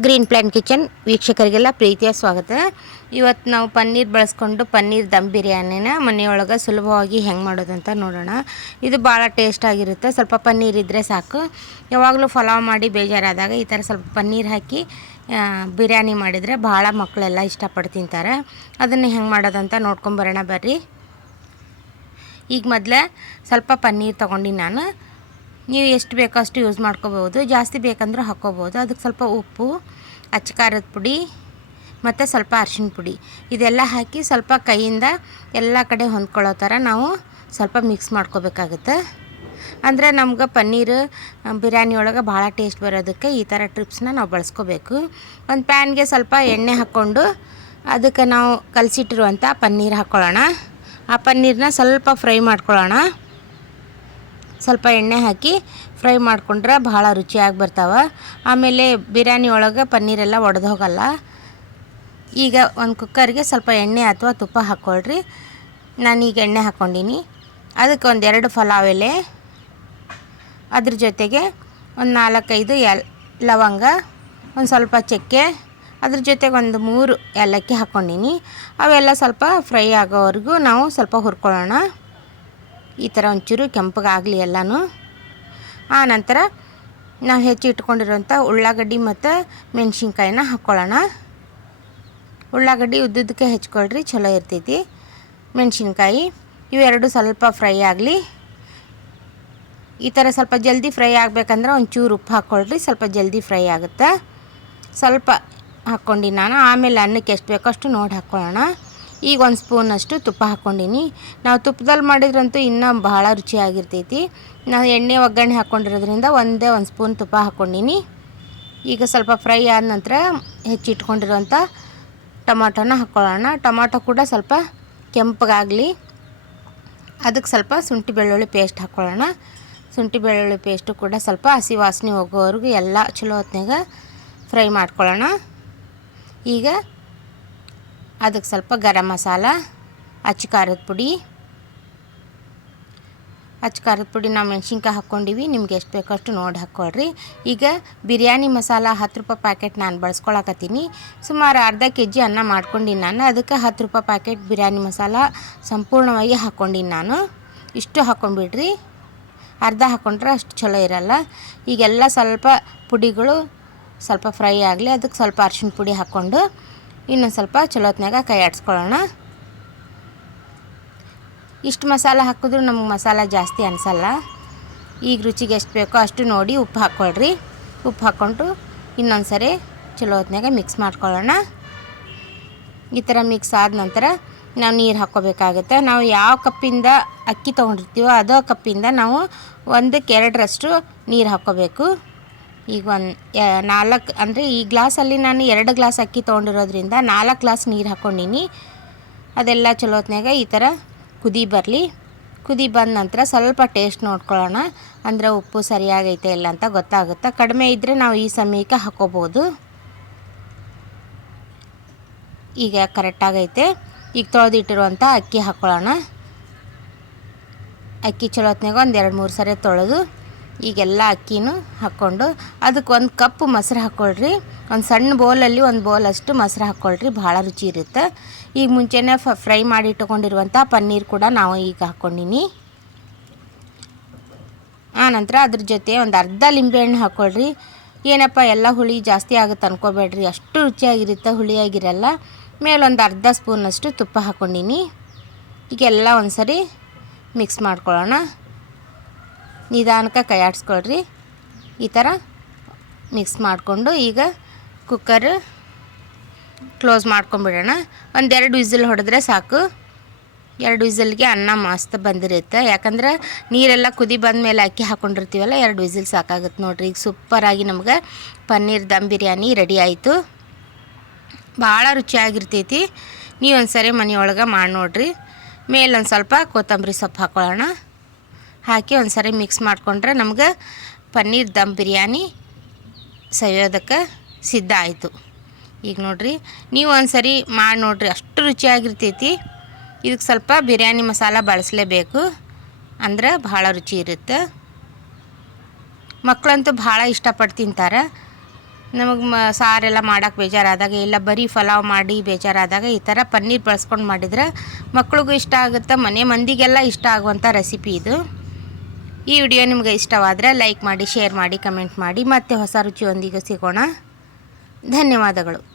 Green plant kitchen ವೀಕ್ಷಕರಿಗೆಲ್ಲ ಪ್ರೀತಿಯ ಸ್ವಾಗತ. ಇವತ್ತು ನಾವು ಪನ್ನೀರ್ ಬಳಸ್ಕೊಂಡು ಪನ್ನೀರ್ ದಮ್ ಬಿರಿಯಾನಿನ ಮನೆಯೊಳಗೆ ಸುಲಭವಾಗಿ ಹೆಂಗೆ ಮಾಡೋದಂತ ನೋಡೋಣ. ಇದು ಭಾಳ ಟೇಸ್ಟ್ ಆಗಿರುತ್ತೆ. ಸ್ವಲ್ಪ ಪನ್ನೀರ್ ಇದ್ದರೆ ಸಾಕು. ಯಾವಾಗಲೂ ಫಲಾವ್ ಮಾಡಿ ಬೇಜಾರಾದಾಗ ಈ ಥರ ಸ್ವಲ್ಪ ಪನ್ನೀರ್ ಹಾಕಿ ಬಿರಿಯಾನಿ ಮಾಡಿದರೆ ಭಾಳ ಮಕ್ಕಳೆಲ್ಲ ಇಷ್ಟಪಟ್ಟು ತಿಂತಾರೆ. ಅದನ್ನು ಹೆಂಗೆ ಮಾಡೋದಂತ ನೋಡ್ಕೊಂಬರೋಣ ಬರ್ರಿ. ಈಗ ಮೊದಲೇ ಸ್ವಲ್ಪ ಪನ್ನೀರ್ ತೊಗೊಂಡಿನಿ ನಾನು. ನೀವು ಎಷ್ಟು ಬೇಕೋ ಅಷ್ಟು ಯೂಸ್ ಮಾಡ್ಕೋಬೋದು. ಜಾಸ್ತಿ ಬೇಕಂದ್ರೆ ಹಾಕ್ಕೋಬೋದು. ಅದಕ್ಕೆ ಸ್ವಲ್ಪ ಉಪ್ಪು ಅಚ್ಚ ಖಾರದ ಪುಡಿ ಮತ್ತು ಸ್ವಲ್ಪ ಅರ್ಶಿಣ ಪುಡಿ. ಇದೆಲ್ಲ ಹಾಕಿ ಸ್ವಲ್ಪ ಕೈಯಿಂದ ಎಲ್ಲ ಕಡೆ ಹೊಂದ್ಕೊಳ್ಳೋ ಥರ ನಾವು ಸ್ವಲ್ಪ ಮಿಕ್ಸ್ ಮಾಡ್ಕೋಬೇಕಾಗುತ್ತೆ. ಅಂದರೆ ನಮ್ಗೆ ಪನ್ನೀರ್, ಬಿರಿಯಾನಿ ಒಳಗೆ ಭಾಳ ಟೇಸ್ಟ್ ಬರೋದಕ್ಕೆ ಈ ಥರ ಟ್ರಿಪ್ಸ್ನ ನಾವು ಬಳಸ್ಕೋಬೇಕು. ಒಂದು ಪ್ಯಾನ್ಗೆ ಸ್ವಲ್ಪ ಎಣ್ಣೆ ಹಾಕ್ಕೊಂಡು ಅದಕ್ಕೆ ನಾವು ಕಲಸಿಟ್ಟಿರುವಂಥ ಪನ್ನೀರ್ ಹಾಕ್ಕೊಳ್ಳೋಣ. ಆ ಪನ್ನೀರನ್ನ ಸ್ವಲ್ಪ ಫ್ರೈ ಮಾಡ್ಕೊಳ್ಳೋಣ. ಸ್ವಲ್ಪ ಎಣ್ಣೆ ಹಾಕಿ ಫ್ರೈ ಮಾಡಿಕೊಂಡ್ರೆ ಭಾಳ ರುಚಿಯಾಗಿ ಬರ್ತಾವೆ. ಆಮೇಲೆ ಬಿರಿಯಾನಿ ಒಳಗೆ ಪನ್ನೀರೆಲ್ಲ ಒಡೆದು ಹೋಗಲ್ಲ. ಈಗ ಒಂದು ಕುಕ್ಕರ್ಗೆ ಸ್ವಲ್ಪ ಎಣ್ಣೆ ಅಥವಾ ತುಪ್ಪ ಹಾಕ್ಕೊಳ್ರಿ. ನಾನೀಗ ಎಣ್ಣೆ ಹಾಕ್ಕೊಂಡಿನಿ. ಅದಕ್ಕೆ ಒಂದೆರಡು ಫಲಾವ್ ಎಲೆ. ಅದ್ರ ಜೊತೆಗೆ ಒಂದು ನಾಲ್ಕೈದು ಎಲ್ ಲವಂಗ, ಒಂದು ಸ್ವಲ್ಪ ಚಕ್ಕೆ, ಅದ್ರ ಜೊತೆಗೆ ಒಂದು ಮೂರು ಏಲಕ್ಕಿ ಹಾಕ್ಕೊಂಡಿನಿ. ಅವೆಲ್ಲ ಸ್ವಲ್ಪ ಫ್ರೈ ಆಗೋವರೆಗೂ ನಾವು ಸ್ವಲ್ಪ ಹುರ್ಕೊಳ್ಳೋಣ. ಈ ಥರ ಒಂಚೂರು ಕೆಂಪಗಾಗಲಿ ಎಲ್ಲನೂ. ಆ ನಂತರ ನಾವು ಹೆಚ್ಚು ಇಟ್ಕೊಂಡಿರೋಂಥ ಉಳ್ಳಾಗಡ್ಡಿ ಮತ್ತು ಮೆಣಸಿನ್ಕಾಯಿನ ಹಾಕ್ಕೊಳ್ಳೋಣ. ಉಳ್ಳಾಗಡ್ಡಿ ಉದ್ದುದಕ್ಕೆ ಹೆಚ್ಕೊಳ್ರಿ, ಚಲೋ ಇರ್ತೈತಿ. ಮೆಣಸಿನ್ಕಾಯಿ, ಇವೆರಡು ಸ್ವಲ್ಪ ಫ್ರೈ ಆಗಲಿ. ಈ ಥರ ಸ್ವಲ್ಪ ಜಲ್ದಿ ಫ್ರೈ ಆಗಬೇಕಂದ್ರೆ ಒಂಚೂರು ಉಪ್ಪು ಹಾಕ್ಕೊಳ್ರಿ, ಸ್ವಲ್ಪ ಜಲ್ದಿ ಫ್ರೈ ಆಗುತ್ತೆ. ಸ್ವಲ್ಪ ಹಾಕ್ಕೊಂಡು ನಾನು ಆಮೇಲೆ ಅನ್ನಕ್ಕೆ ಎಷ್ಟು ಬೇಕೋ ಅಷ್ಟು ನೋಡಿ ಹಾಕ್ಕೊಳ್ಳೋಣ. ಈಗ ಒಂದು ಸ್ಪೂನಷ್ಟು ತುಪ್ಪ ಹಾಕ್ಕೊಂಡೀನಿ. ನಾವು ತುಪ್ಪದಲ್ಲಿ ಮಾಡಿದ್ರಂತೂ ಇನ್ನೂ ಭಾಳ ರುಚಿಯಾಗಿರ್ತೈತಿ. ನಾವು ಎಣ್ಣೆ ಒಗ್ಗರಣೆ ಹಾಕ್ಕೊಂಡಿರೋದ್ರಿಂದ ಒಂದೇ ಒಂದು ಸ್ಪೂನ್ ತುಪ್ಪ ಹಾಕ್ಕೊಂಡೀನಿ. ಈಗ ಸ್ವಲ್ಪ ಫ್ರೈ ಆದ ನಂತರ ಹೆಚ್ಚಿಟ್ಕೊಂಡಿರೋಂಥ ಟೊಮಾಟೋನ ಹಾಕ್ಕೊಳ್ಳೋಣ ಟೊಮಾಟೊ ಕೂಡ ಸ್ವಲ್ಪ ಕೆಂಪಗಾಗಲಿ. ಅದಕ್ಕೆ ಸ್ವಲ್ಪ ಶುಂಠಿ ಬೆಳ್ಳುಳ್ಳಿ ಪೇಸ್ಟ್ ಹಾಕ್ಕೊಳ್ಳೋಣ ಶುಂಠಿ ಬೆಳ್ಳುಳ್ಳಿ ಪೇಸ್ಟು ಕೂಡ ಸ್ವಲ್ಪ ಹಸಿ ವಾಸನೆ ಹೋಗೋವರೆಗೂ ಎಲ್ಲ ಚಲೋ ಹೊತ್ನಾಗ ಫ್ರೈ ಮಾಡ್ಕೊಳ್ಳೋಣ. ಈಗ ಅದಕ್ಕೆ ಸ್ವಲ್ಪ ಗರಂ ಮಸಾಲ, ಅಚ್ಚ ಖಾರದ ಪುಡಿ. ಅಚ್ಚ ಖಾರದ ಪುಡಿ ನಾವು ಮೆಣ್ಸಿನ್ಕಾಯಿ ಹಾಕ್ಕೊಂಡಿವಿ, ನಿಮ್ಗೆ ಎಷ್ಟು ಬೇಕಷ್ಟು ನೋಡಿ ಹಾಕ್ಕೊಳ್ರಿ. ಈಗ ಬಿರಿಯಾನಿ ಮಸಾಲ ಹತ್ತು ರೂಪಾಯಿ ಪ್ಯಾಕೆಟ್ ನಾನು ಬಳಸ್ಕೊಳಕತ್ತೀನಿ. ಸುಮಾರು ಅರ್ಧ ಕೆ ಜಿ ಅನ್ನ ಮಾಡ್ಕೊಂಡಿನಿ ನಾನು. ಅದಕ್ಕೆ ಹತ್ತು ರೂಪಾಯಿ ಪ್ಯಾಕೆಟ್ ಬಿರಿಯಾನಿ ಮಸಾಲ ಸಂಪೂರ್ಣವಾಗಿ ಹಾಕ್ಕೊಂಡಿನಿ ನಾನು. ಇಷ್ಟು ಹಾಕ್ಕೊಂಡ್ಬಿಡ್ರಿ. ಅರ್ಧ ಹಾಕ್ಕೊಂಡ್ರೆ ಅಷ್ಟು ಚಲೋ ಇರಲ್ಲ. ಈಗೆಲ್ಲ ಸ್ವಲ್ಪ ಪುಡಿಗಳು ಸ್ವಲ್ಪ ಫ್ರೈ ಆಗಲಿ, ಅದಕ್ಕೆ ಸ್ವಲ್ಪ ಅರ್ಶಿನ ಪುಡಿ ಹಾಕ್ಕೊಂಡು ಇನ್ನೊಂದು ಸ್ವಲ್ಪ ಚಲೋತ್ನಾಗ ಕೈ ಆಡಿಸ್ಕೊಳ್ಳೋಣ. ಇಷ್ಟು ಮಸಾಲ ಹಾಕಿದ್ರೂ ನಮ್ಗೆ ಮಸಾಲ ಜಾಸ್ತಿ ಅನಿಸಲ್ಲ. ಈಗ ರುಚಿಗೆ ಎಷ್ಟು ಬೇಕೋ ಅಷ್ಟು ನೋಡಿ ಉಪ್ಪು ಹಾಕ್ಕೊಳ್ರಿ. ಉಪ್ಪು ಹಾಕ್ಕೊಂಡು ಇನ್ನೊಂದು ಸರಿ ಚಲೋ ಮಿಕ್ಸ್ ಮಾಡ್ಕೊಳ್ಳೋಣ. ಈ ಥರ ಮಿಕ್ಸ್ ಆದ ನಂತರ ನಾವು ನೀರು ಹಾಕ್ಕೋಬೇಕಾಗುತ್ತೆ. ನಾವು ಯಾವ ಕಪ್ಪಿಂದ ಅಕ್ಕಿ ತೊಗೊಂಡಿರ್ತೀವೋ ಅದೇ ಕಪ್ಪಿಂದ ನಾವು ಒಂದಕ್ಕೆ ಎರಡರಷ್ಟು ನೀರು ಹಾಕ್ಕೋಬೇಕು. ಈಗ ಒಂದು ನಾಲ್ಕು, ಅಂದರೆ ಈ ಗ್ಲಾಸಲ್ಲಿ ನಾನು ಎರಡು ಗ್ಲಾಸ್ ಅಕ್ಕಿ ತೊಗೊಂಡಿರೋದ್ರಿಂದ ನಾಲ್ಕು ಗ್ಲಾಸ್ ನೀರು ಹಾಕ್ಕೊಂಡಿನಿ ಅದೆಲ್ಲ ಚಲೋ ಈ ಥರ ಕುದಿ ಬರಲಿ. ಕುದಿ ಬಂದ ನಂತರ ಸ್ವಲ್ಪ ಟೇಸ್ಟ್ ನೋಡ್ಕೊಳ್ಳೋಣ. ಅಂದರೆ ಉಪ್ಪು ಸರಿಯಾಗೈತೆ ಇಲ್ಲ ಅಂತ ಗೊತ್ತಾಗುತ್ತೆ? ಕಡಿಮೆ ಇದ್ದರೆ ನಾವು ಈ ಸಮಯಕ್ಕೆ ಹಾಕೋಬೋದು. ಈಗ ಕರೆಕ್ಟಾಗೈತೆ ಈಗ ತೊಳೆದಿಟ್ಟಿರುವಂಥ ಅಕ್ಕಿ ಹಾಕ್ಕೊಳ್ಳೋಣ ಅಕ್ಕಿ ಚಲೋ ಹೊತ್ನಾಗ ಒಂದು ಎರಡು ಮೂರು ಸರಿ ತೊಳೆದು ಈಗೆಲ್ಲ ಅಕ್ಕಿನೂ ಹಾಕ್ಕೊಂಡು ಅದಕ್ಕೆ ಒಂದು ಕಪ್ ಮೊಸರು ಹಾಕ್ಕೊಳ್ರಿ. ಒಂದು ಸಣ್ಣ ಬೌಲಲ್ಲಿ ಒಂದು ಬೌಲ್ ಅಷ್ಟು ಮೊಸರು ಹಾಕ್ಕೊಳ್ರಿ, ಭಾಳ ರುಚಿ ಇರುತ್ತೆ. ಈಗ ಮುಂಚೆನೇ ಫ ಫ್ರೈ ಮಾಡಿ ಇಟ್ಕೊಂಡಿರುವಂಥ ಪನ್ನೀರ್ ಕೂಡ ನಾವು ಈಗ ಹಾಕ್ಕೊಂಡಿನಿ. ಆನಂತರ ಅದ್ರ ಜೊತೆ ಒಂದು ಅರ್ಧ ಲಿಂಬೆಹಣ್ಣು ಹಾಕ್ಕೊಳ್ರಿ. ಏನಪ್ಪ, ಎಲ್ಲ ಹುಳಿ ಜಾಸ್ತಿ ಆಗುತ್ತೆ ಅನ್ಕೋಬೇಡ್ರಿ. ಅಷ್ಟು ರುಚಿಯಾಗಿರುತ್ತೆ, ಹುಳಿಯಾಗಿರಲ್ಲ. ಮೇಲೊಂದು ಅರ್ಧ ಸ್ಪೂನಷ್ಟು ತುಪ್ಪ ಹಾಕ್ಕೊಂಡಿನಿ. ಈಗೆಲ್ಲ ಒಂದು ಸರಿ ಮಿಕ್ಸ್ ಮಾಡ್ಕೊಳ್ಳೋಣ. ನಿಧಾನಕ್ಕೆ ಕೈ ಆಡಿಸ್ಕೊಳ್ರಿ. ಈ ಥರ ಮಿಕ್ಸ್ ಮಾಡಿಕೊಂಡು ಈಗ ಕುಕ್ಕರ್ ಕ್ಲೋಸ್ ಮಾಡ್ಕೊಂಬಿಡೋಣ ಒಂದೆರಡು ವಿಸಿಲ್ ಹೊಡೆದ್ರೆ ಸಾಕು. ಎರಡು ವಿಸಿಲ್ಗೆ ಅನ್ನ ಮಸ್ತ್ ಬಂದಿರುತ್ತೆ. ಯಾಕಂದ್ರೆ ನೀರೆಲ್ಲ ಕುದಿ ಬಂದಮೇಲೆ ಅಕ್ಕಿ ಹಾಕ್ಕೊಂಡಿರ್ತೀವಲ್ಲ ಎರಡು ವಿಸಿಲ್ ಸಾಕಾಗುತ್ತೆ ನೋಡ್ರಿ. ಈಗ ಸೂಪರಾಗಿ ನಮ್ಗೆ ಪನ್ನೀರ್ ದಮ್ ಬಿರಿಯಾನಿ ರೆಡಿ ಆಯಿತು. ಭಾಳ ರುಚಿಯಾಗಿರ್ತೈತಿ. ನೀವು ಒಂದು ಸರಿ ಮನೆಯೊಳಗೆ ಮಾಡಿ ನೋಡ್ರಿ. ಮೇಲೊಂದು ಸ್ವಲ್ಪ ಕೊತ್ತಂಬರಿ ಸೊಪ್ಪು ಹಾಕ್ಕೊಳ್ಳೋಣ ಹಾಕಿ ಒಂದು ಸರಿ ಮಿಕ್ಸ್ ಮಾಡಿಕೊಂಡ್ರೆ ನಮ್ಗೆ ಪನ್ನೀರ್ ದಮ್ ಬಿರಿಯಾನಿ ಸವಿಯೋದಕ್ಕೆ ಸಿದ್ಧ ಆಯಿತು. ಈಗ ನೋಡಿರಿ, ನೀವು ಒಂದು ಸರಿ ಮಾಡಿ ನೋಡಿರಿ, ಅಷ್ಟು ರುಚಿಯಾಗಿರ್ತೈತಿ. ಇದಕ್ಕೆ ಸ್ವಲ್ಪ ಬಿರಿಯಾನಿ ಮಸಾಲ ಬಳಸಲೇಬೇಕು. ಅಂದ್ರೆ ಭಾಳ ರುಚಿ ಇರುತ್ತೆ. ಮಕ್ಕಳಂತೂ ಭಾಳ ಇಷ್ಟಪಟ್ಟು ತಿಂತಾರೆ. ನಮಗೆ ಮ ಸಾರೆಲ್ಲ ಮಾಡೋಕ್ಕೆ ಬೇಜಾರಾದಾಗ, ಇಲ್ಲ ಬರೀ ಫಲಾವ್ ಮಾಡಿ ಬೇಜಾರಾದಾಗ ಈ ಥರ ಪನ್ನೀರ್ ಬಳಸ್ಕೊಂಡು ಮಾಡಿದ್ರೆ ಮಕ್ಳಿಗೂ ಇಷ್ಟ ಆಗುತ್ತೆ? ಮನೆ ಮಂದಿಗೆಲ್ಲ ಇಷ್ಟ ಆಗುವಂಥ ರೆಸಿಪಿ ಇದು. ಈ ವಿಡಿಯೋ ನಿಮಗೆ ಇಷ್ಟವಾದರೆ ಲೈಕ್ ಮಾಡಿ, ಶೇರ್ ಮಾಡಿ, ಕಮೆಂಟ್ ಮಾಡಿ, ಮತ್ತೆ ಹೊಸ ರುಚಿಯೊಂದಿಗೆ ಸಿಗೋಣ. ಧನ್ಯವಾದಗಳು.